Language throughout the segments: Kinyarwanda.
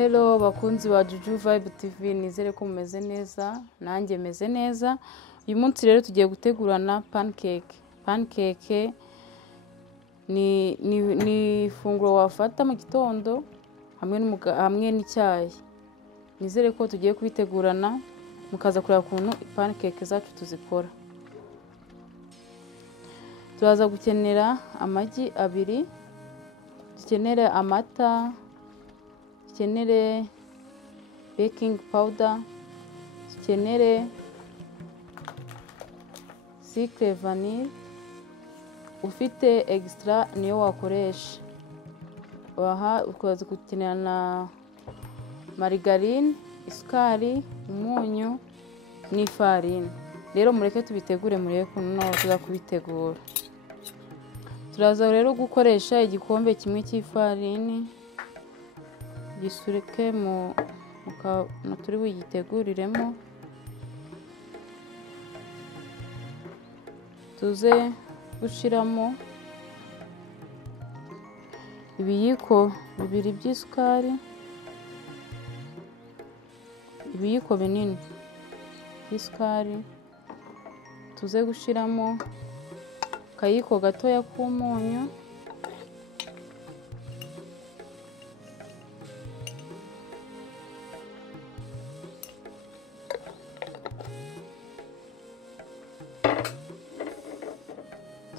Hello bakunzi ba Juju Vibe TV, nizere ko mumeze neza, nanjye meze neza. Uyu munsi rero tugiye gutegurana pancake. Pancake ni ifunguro wafata mu gitondo hamwe n'icyayi. Nizere ko tugiye kubitegurana mukaza kureba ukuntu pancake zacu tuzikora. Turaza gukenera amagi abiri, dukenere amata, dukenere baking powder, dukenere sucre vanille, ufite extra niyo wakoresha. Aha ukaza gukenera na margarine, isukari, umunyu n'ifarini. Rero mureke tubitegure murebe ukuntu tuza kubitegura. Turaza rero gukoresha igikombe kimwe cy'ifarini, gisurike mu turi buyiteguriremo. Tuze gushiramo ibiyiko bibiri by'isukari, ibiyiko binini by'isukari. Tuze gushiramo akayiko gatoya k'umunyu,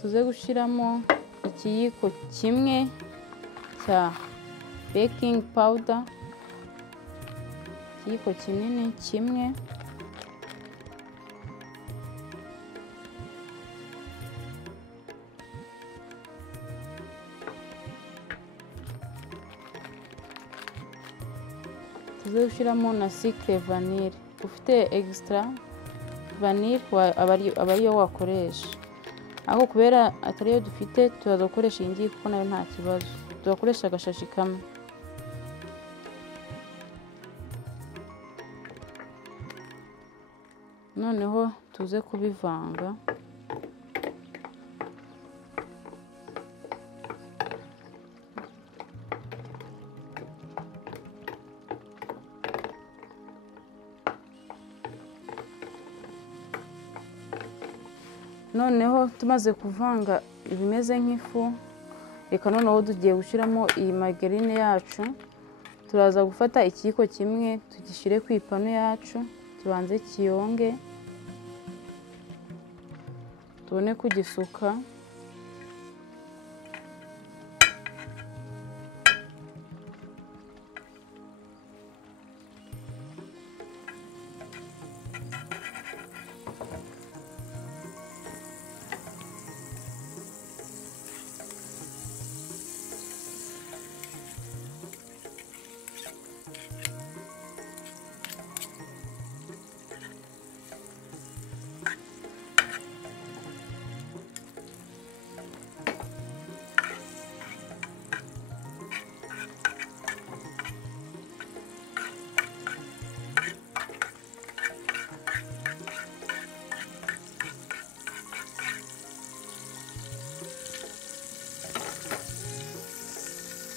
tuze gushiramo ikiyiko kimwe cya baking powder, ikiyiko kinini kimwe. Tuze gushiramo na sucre vanille, ufite extra vanille aba ariyo wakoresha. Aho kubera atariyo dufite turaza gukoresha iyi ngiyi kuko nayo nta kibazo, tuzakoresha agashashi kamwe. Noneho tuze kubivanga. Noneho tumaze kuvanga ibimeze nk'ifu, reka noneho tugiye gushiramo iyi margarine yacu. Turaza gufata ikiyiko kimwe tugishire ku ipanu yacu, tubanze kiyonge, tubone kugisuka.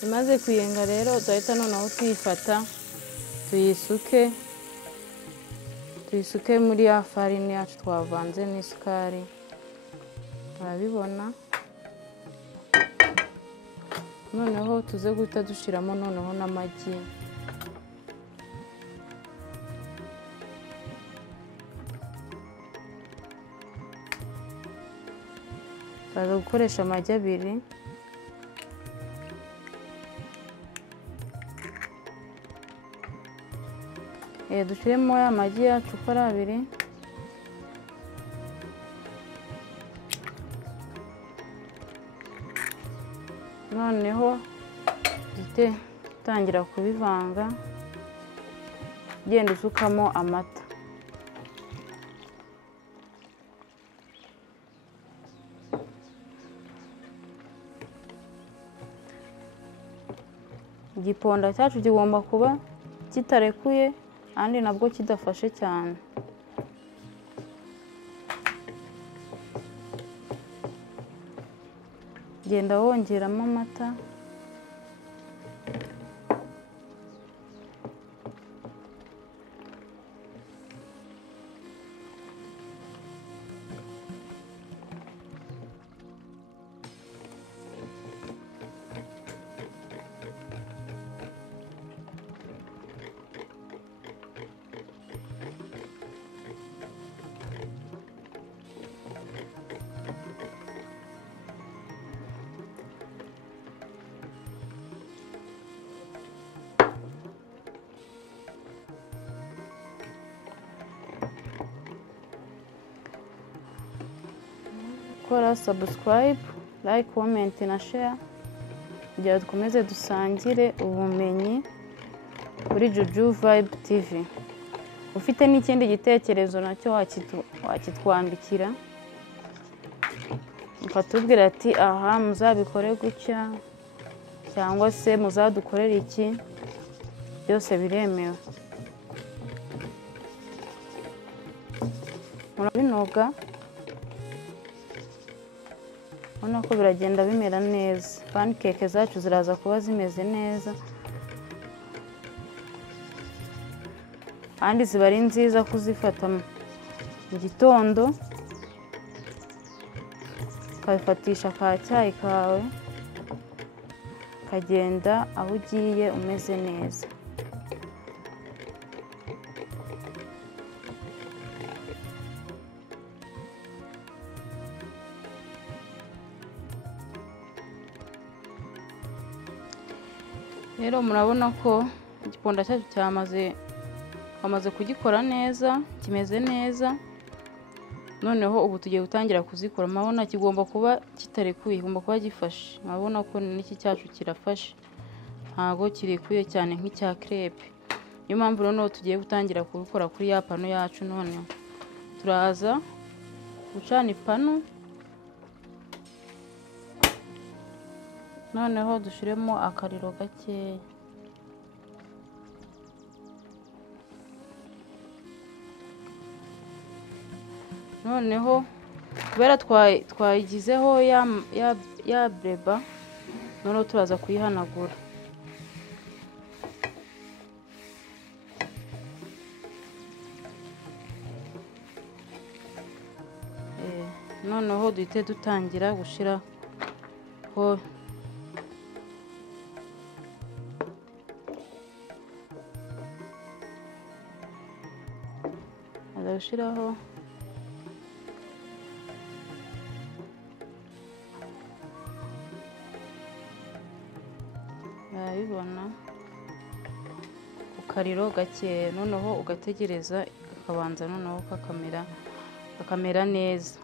Imaze kuyenga rero duhita noneho tuyifata tuyisuke muri ya farini yacu twavanze n'isukari. Urabibona? Noneho tuze guhita dushiramo noneho n'amagi. Turaza gukoresha amagi abiri. Dushiremo ya magi yacu uko ari abiri. Noneho duhite dutangira kubivanga, ugenda usukamo amata. Igiponda cyacu kigomba kuba kitarekuye kandi nabwo kidafashe cyane. Genda wongeramo amata. gukora subscribe, like, comment na share kugira dukomeze dusangire ubumenyi kuri Juju Vibe TV. Ufite n'ikindi gitekerezo nacyo wakitwandikira ukatubwira ati aha muzabikore gutya cyangwa se muzadukorera iki, byose biremewe. Murabinoga ubona ko biragenda bimera neza. Pancake zacu ziraza kuba zimeze neza kandi ziba ari nziza kuzifata mu gitondo ukabifatisha ka cyayi kawe kagenda aho ugiye umeze neza. Rero murabona ko igiponda cyacu twamaze kugikora neza, kimeze neza. Noneho ubu tugiye gutangira kuzikora. Murabona kigomba kuba kitarekuye, kigomba kuba gifashe. Murabona ko n'iki cyacu kirafashe, ntago kirekuye cyane nk'icya crepe. Niyo mpamvu noneho tugiye gutangira kubikora kuri ya pano yacu. None turaza gucana ipanu, noneho dushiremo akariro gakeya. Noneho kubera twayigizeho ya breba, noneho turaza kuyihanagura. Noneho duhite dutangira gushiraho gushyiraho urabibona ku kariro gakeya. Noneho ugategereza kakabanza noneho kakamera neza.